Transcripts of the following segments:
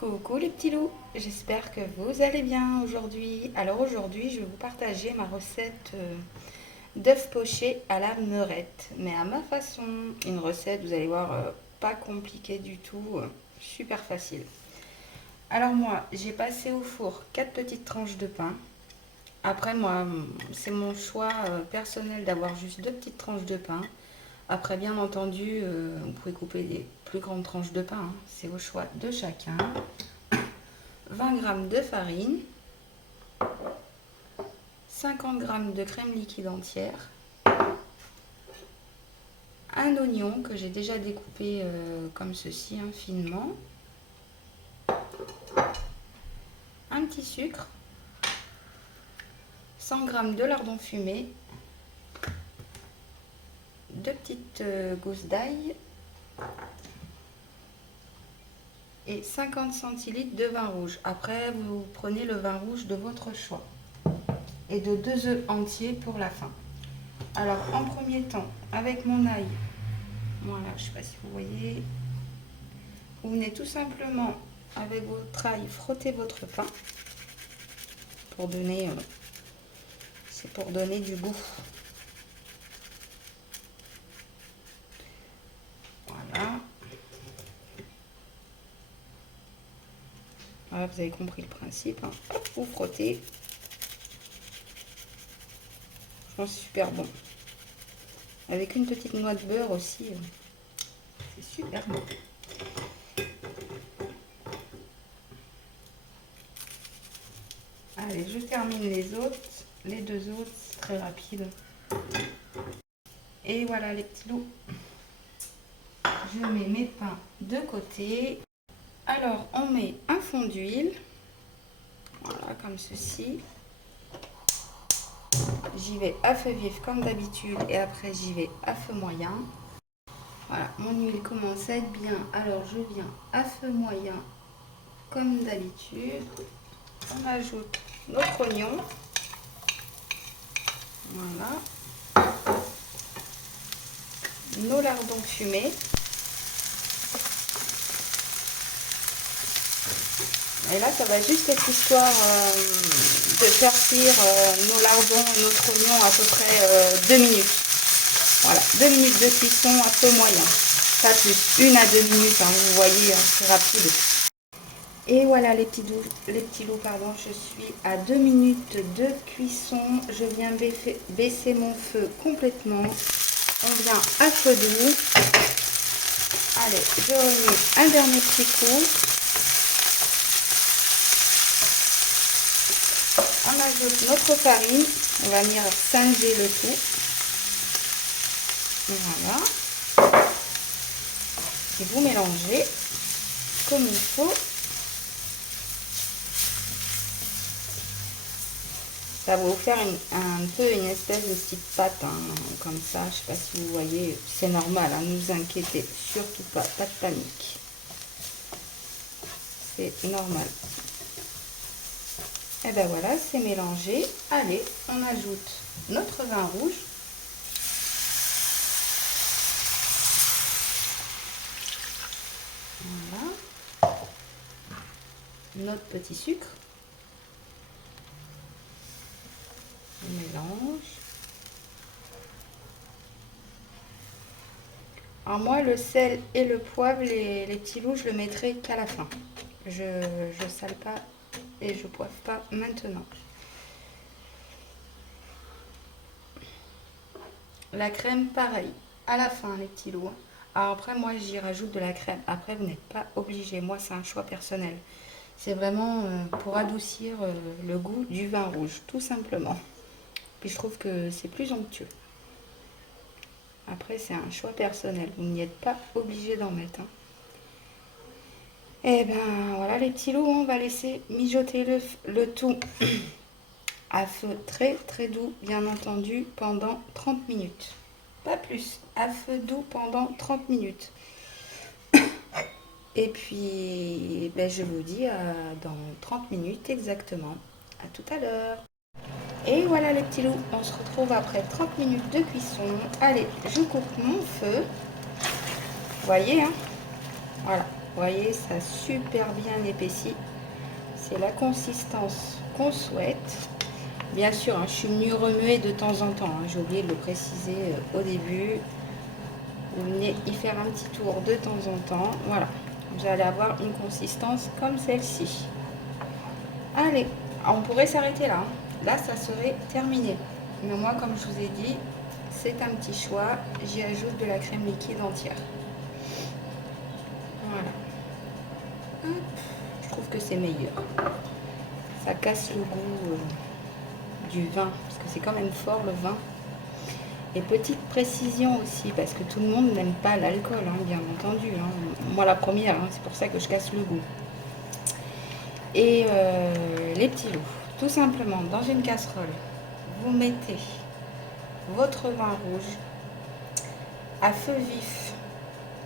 Coucou les petits loups, j'espère que vous allez bien aujourd'hui. Alors aujourd'hui, je vais vous partager ma recette d'œufs pochés à la meurette, mais à ma façon. Une recette, vous allez voir, pas compliquée du tout, super facile. Alors moi, j'ai passé au four 4 petites tranches de pain. Après moi, c'est mon choix personnel d'avoir juste 2 petites tranches de pain. Après, bien entendu, vous pouvez couper des plus grandes tranches de pain, hein. C'est au choix de chacun. 20 g de farine, 50 g de crème liquide entière, un oignon que j'ai déjà découpé comme ceci, hein, finement, un petit sucre, 100 g de lardons fumés, 2 petites gousses d'ail et 50 centilitres de vin rouge. Après, vous prenez le vin rouge de votre choix et de 2 œufs entiers pour la fin. Alors, en premier temps, avec mon ail, voilà, je ne sais pas si vous voyez, vous venez tout simplement avec votre ail frotter votre pain pour donner, c'est pour donner du goût. Voilà. Voilà, vous avez compris le principe, hein. Hop, vous frottez. Franchement, c'est super bon. Avec une petite noix de beurre aussi, c'est super bon. Allez, je termine les autres. Les deux autres, c'est très rapide. Et voilà les petits loups. Je mets mes pains de côté. Alors, on met un fond d'huile. Voilà, comme ceci. J'y vais à feu vif comme d'habitude et après j'y vais à feu moyen. Voilà, mon huile commence à être bien. Alors, je viens à feu moyen comme d'habitude. On ajoute notre oignon. Voilà. Nos lardons fumés. Et là, ça va juste être histoire de faire cuire nos lardons et notre oignon à peu près 2 minutes. Voilà, 2 minutes de cuisson à feu moyen. Pas plus, 1 à 2 minutes, hein, vous voyez, c'est rapide. Et voilà les petits loups, pardon, je suis à 2 minutes de cuisson. Je viens baisser mon feu complètement. On vient à feu doux. Allez, je remets un dernier petit coup. On ajoute notre farine. On va venir singer le tout. Voilà. Et vous mélangez comme il faut. Ça va vous faire un peu une espèce de petite pâte, hein, comme ça. Je ne sais pas si vous voyez. C'est normal, hein, ne vous inquiétez surtout pas. Pas de panique. C'est normal. Et ben voilà, c'est mélangé. Allez, on ajoute notre vin rouge. Voilà. Notre petit sucre. On mélange. Alors moi, le sel et le poivre, les petits loups, je le mettrai qu'à la fin. Je ne sale pas et je poivre pas maintenant. La crème, pareil, à la fin, les petits loups. Alors après, moi, j'y rajoute de la crème. Après, vous n'êtes pas obligé. Moi, c'est un choix personnel. C'est vraiment pour adoucir le goût du vin rouge, tout simplement. Puis je trouve que c'est plus onctueux. Après, c'est un choix personnel. Vous n'y êtes pas obligé d'en mettre, hein. Et ben voilà les petits loups, on va laisser mijoter le tout à feu très très doux, bien entendu, pendant 30 minutes. Pas plus, à feu doux pendant 30 minutes. Et puis, ben, je vous dis dans 30 minutes exactement. À tout à l'heure. Et voilà les petits loups, on se retrouve après 30 minutes de cuisson. Allez, je coupe mon feu. Vous voyez, hein? Voilà. Vous voyez, ça a super bien épaissi. C'est la consistance qu'on souhaite. Bien sûr, hein, je suis venue remuer de temps en temps. Hein, j'ai oublié de le préciser au début. Vous venez y faire un petit tour de temps en temps. Voilà, vous allez avoir une consistance comme celle-ci. Allez, on pourrait s'arrêter là. Hein. Là, ça serait terminé. Mais moi, comme je vous ai dit, c'est un petit choix. J'y ajoute de la crème liquide entière. Voilà. Je trouve que c'est meilleur. Ça casse le goût du vin, parce que c'est quand même fort le vin. Et petite précision aussi, parce que tout le monde n'aime pas l'alcool, hein, bien entendu. Hein. Moi la première, hein, c'est pour ça que je casse le goût. Et les petits loups, tout simplement, dans une casserole, vous mettez votre vin rouge à feu vif.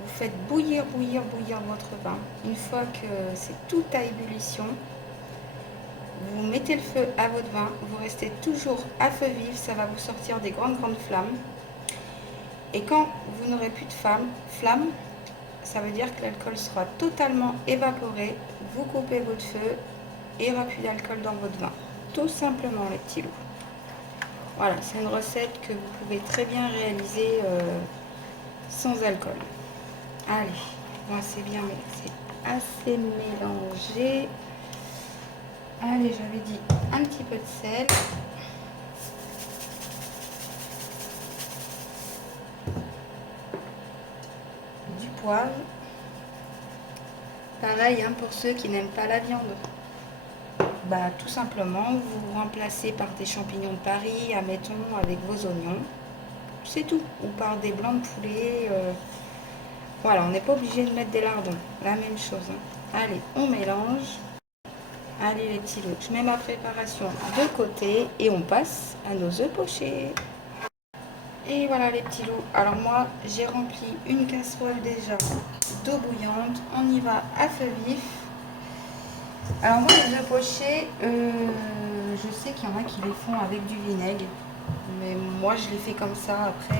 Vous faites bouillir votre vin. Une fois que c'est tout à ébullition, vous mettez le feu à votre vin, vous restez toujours à feu vif, ça va vous sortir des grandes flammes. Et quand vous n'aurez plus de flamme, ça veut dire que l'alcool sera totalement évaporé. Vous coupez votre feu et il n'y aura plus d'alcool dans votre vin. Tout simplement, les petits loups. Voilà, c'est une recette que vous pouvez très bien réaliser sans alcool. Allez, moi c'est bien, c'est assez mélangé. Allez, j'avais dit un petit peu de sel. Du poivre. Pareil, hein, pour ceux qui n'aiment pas la viande. Bah, tout simplement, vous remplacez par des champignons de Paris, admettons, avec vos oignons. C'est tout. Ou par des blancs de poulet. Voilà, on n'est pas obligé de mettre des lardons. La même chose. Hein. Allez, on mélange. Allez les petits loups, je mets ma préparation de côté et on passe à nos œufs pochés. Et voilà les petits loups. Alors moi, j'ai rempli une casserole déjà d'eau bouillante. On y va à feu vif. Alors moi, les œufs pochés, je sais qu'il y en a qui les font avec du vinaigre. Mais moi, je les fais comme ça. Après,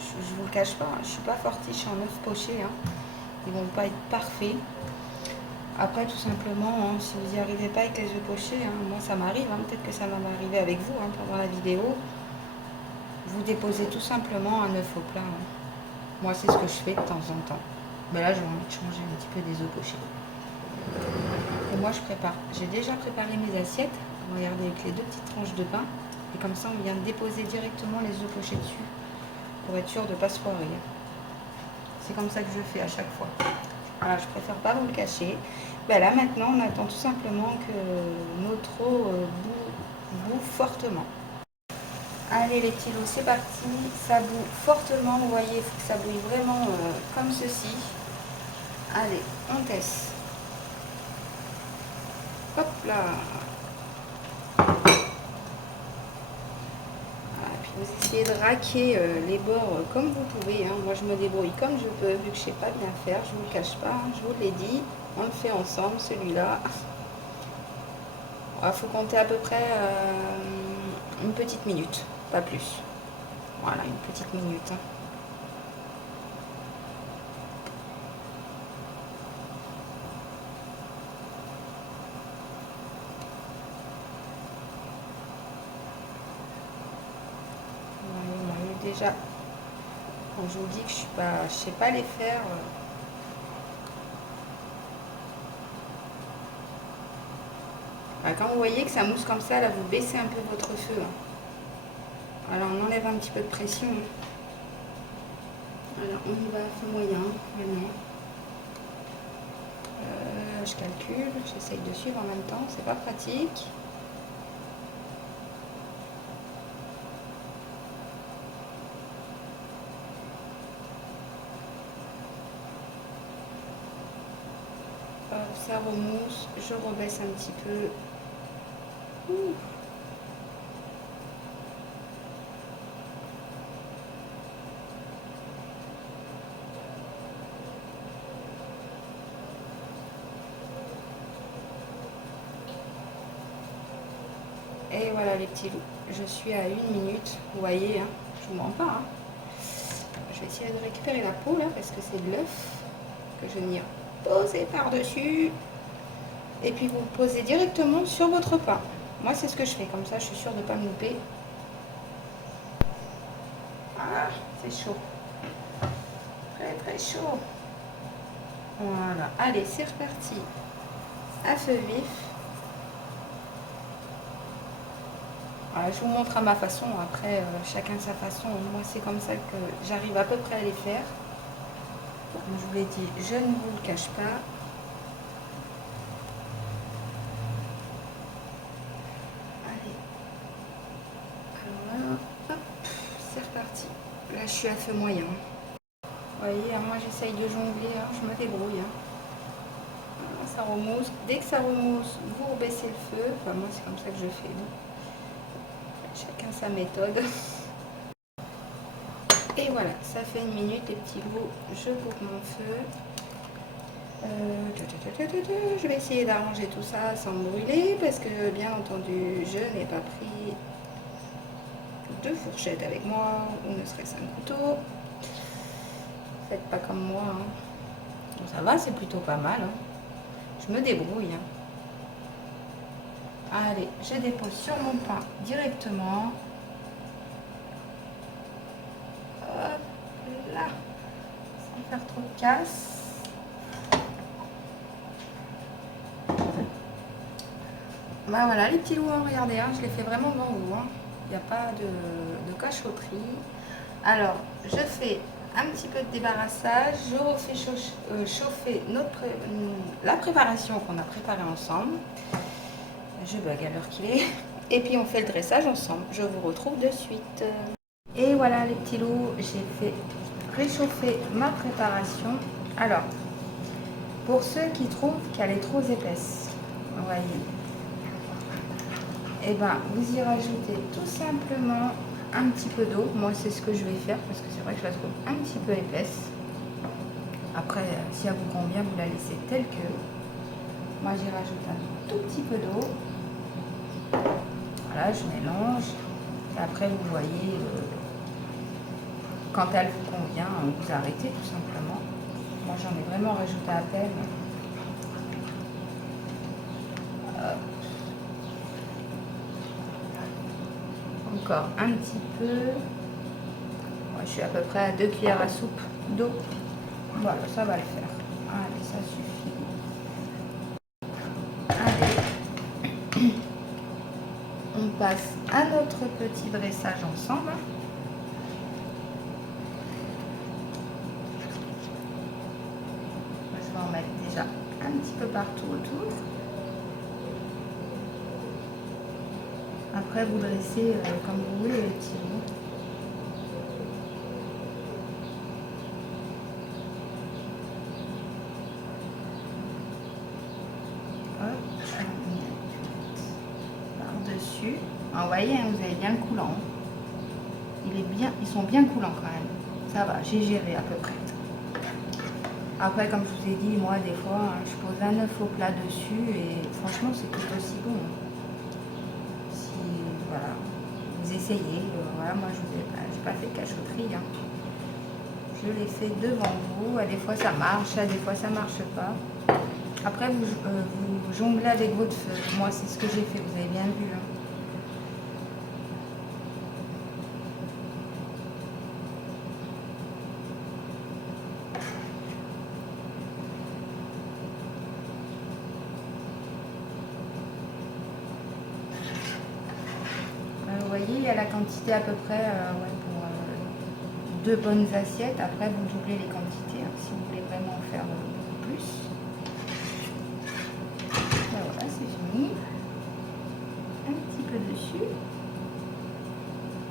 je vous le cache pas, je suis pas fortiche en œufs pochés. Hein. Ils vont pas être parfaits. Après, tout simplement, hein, si vous n'y arrivez pas avec les œufs pochés, hein, moi ça m'arrive, hein, peut-être que ça va m'arriver avec vous hein, pendant la vidéo, vous déposez tout simplement un œuf au plat. Hein. Moi, c'est ce que je fais de temps en temps. Mais là, j'ai envie de changer un petit peu des œufs pochés. Et moi, je prépare. J'ai déjà préparé mes assiettes. Regardez, avec les deux petites tranches de pain. Et comme ça, on vient de déposer directement les œufs pochés dessus pour être sûr de ne pas se foirer. C'est comme ça que je fais à chaque fois. Voilà, je préfère pas vous le cacher. Ben là maintenant on attend tout simplement que notre eau boue fortement. Allez les petits loups, c'est parti. Ça boue fortement, vous voyez, il faut que ça bouille vraiment comme ceci. Allez, on teste. Hop là. Voilà, puis vous essayez de raquer les bords comme vous pouvez. Hein. Moi je me débrouille comme je peux, vu que je sais pas bien faire, je vous le cache pas, hein, je vous l'ai dit. On le fait ensemble, celui-là. Il faut compter à peu près une petite minute, pas plus. Voilà, une petite minute. Hein. Voilà, déjà, quand je vous dis que je sais pas les faire. Quand vous voyez que ça mousse comme ça, là, vous baissez un peu votre feu. Hein. Alors, on enlève un petit peu de pression. Alors, on y va à feu moyen, maintenant. Je calcule, j'essaye de suivre en même temps, c'est pas pratique. Ça remousse, je rebaisse un petit peu. Ouh. Et voilà les petits loups, je suis à 1 minute, vous voyez, hein, je vous mens pas. Hein. Je vais essayer de récupérer la peau là parce que c'est de l'œuf que je n'ai posez par-dessus. Et puis vous posez directement sur votre pain. Moi, c'est ce que je fais. Comme ça, je suis sûre de ne pas me louper. Ah, c'est chaud. Très, très chaud. Voilà. Allez, c'est reparti. À feu vif. Voilà, je vous montre à ma façon. Après, chacun sa façon. Moi, c'est comme ça que j'arrive à peu près à les faire. Comme je vous l'ai dit, je ne vous le cache pas. Allez. Voilà. Hop, c'est reparti. Là, je suis à feu moyen. Vous voyez, moi, j'essaye de jongler. Hein, je me débrouille. Hein. Ça remousse. Dès que ça remousse, vous baissez le feu. Enfin, moi, c'est comme ça que je fais. Hein. Chacun sa méthode. Et voilà, ça fait 1 minute, les petits bouts. Je coupe mon feu. Je vais essayer d'arranger tout ça sans me brûler parce que, bien entendu, je n'ai pas pris de fourchette avec moi ou ne serait-ce un couteau. Faites pas comme moi. Hein. Bon, ça va, c'est plutôt pas mal. Hein. Je me débrouille. Hein. Allez, je dépose sur mon pain directement. Hop là, sans faire trop de casse. Bah voilà, les petits loups, regardez, hein, je les fais vraiment devant vous. Hein. Il n'y a pas de cachotterie. Alors, je fais un petit peu de débarrassage. Je refais chauffer la préparation qu'on a préparée ensemble. Je bug à l'heure qu'il est. Et puis, on fait le dressage ensemble. Je vous retrouve de suite. Et voilà, les petits loups, j'ai fait réchauffer ma préparation. Alors, pour ceux qui trouvent qu'elle est trop épaisse, vous voyez, et ben vous y rajoutez tout simplement un petit peu d'eau. Moi, c'est ce que je vais faire parce que c'est vrai que je la trouve un petit peu épaisse. Après, si elle vous convient, vous la laissez telle que. Moi, j'y rajoute un tout petit peu d'eau. Voilà, je mélange. Et après, vous voyez, quand elle vous convient, vous arrêtez tout simplement. Moi, j'en ai vraiment rajouté à peine. Encore un petit peu. Moi, je suis à peu près à 2 cuillères à soupe d'eau. Voilà, ça va le faire. Allez, ça suffit. Allez. On passe à notre petit dressage ensemble. Je vais en mettre déjà un petit peu partout autour. Après, vous dressez comme vous voulez les petits loups. Par-dessus. Vous voyez, hein, vous avez bien le coulant. Ils sont bien coulants quand même. Ça va, j'ai géré à peu près. Après, comme je vous ai dit, moi, des fois, je pose un œuf au plat dessus et franchement, c'est tout aussi bon. Si, voilà, vous essayez. Voilà, moi, je n'ai pas fait de cachotterie. Hein. Je l'ai fait devant vous. Des fois, ça marche, des fois, ça marche pas. Après, vous jonglez avec votre feu. Moi, c'est ce que j'ai fait, vous avez bien vu. Hein. Vous voyez, il y a la quantité à peu près pour 2 bonnes assiettes. Après, vous doublez les quantités hein, si vous voulez vraiment en faire plus. Et voilà, c'est fini. Un petit peu dessus.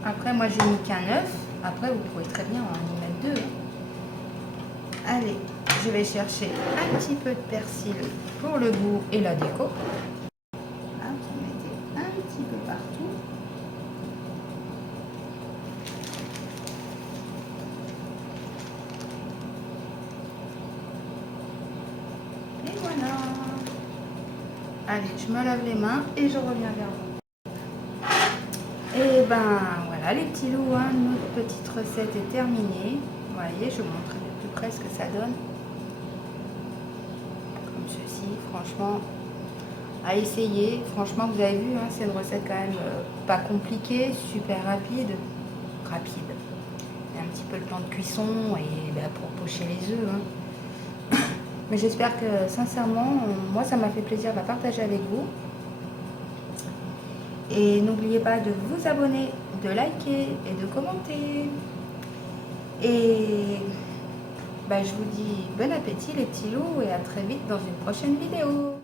Après, moi, j'ai mis qu'un œuf. Après, vous pouvez très bien en mettre 2. Allez, je vais chercher un petit peu de persil pour le goût et la déco. Là, vous mettez un petit peu partout. Et voilà. Allez, je me lave les mains et je reviens vers vous. Et ben voilà les petits loups, hein, notre petite recette est terminée. Vous voyez, je vous montre de plus près ce que ça donne. ceci. Franchement, à essayer. Franchement, vous avez vu, hein, c'est une recette quand même pas compliquée, super rapide. Rapide. Il y a un petit peu le temps de cuisson et bah, pour pocher les œufs. Hein. Mais j'espère que sincèrement, moi ça m'a fait plaisir de la partager avec vous. Et n'oubliez pas de vous abonner, de liker et de commenter. Et bah, je vous dis bon appétit les petits loups et à très vite dans une prochaine vidéo.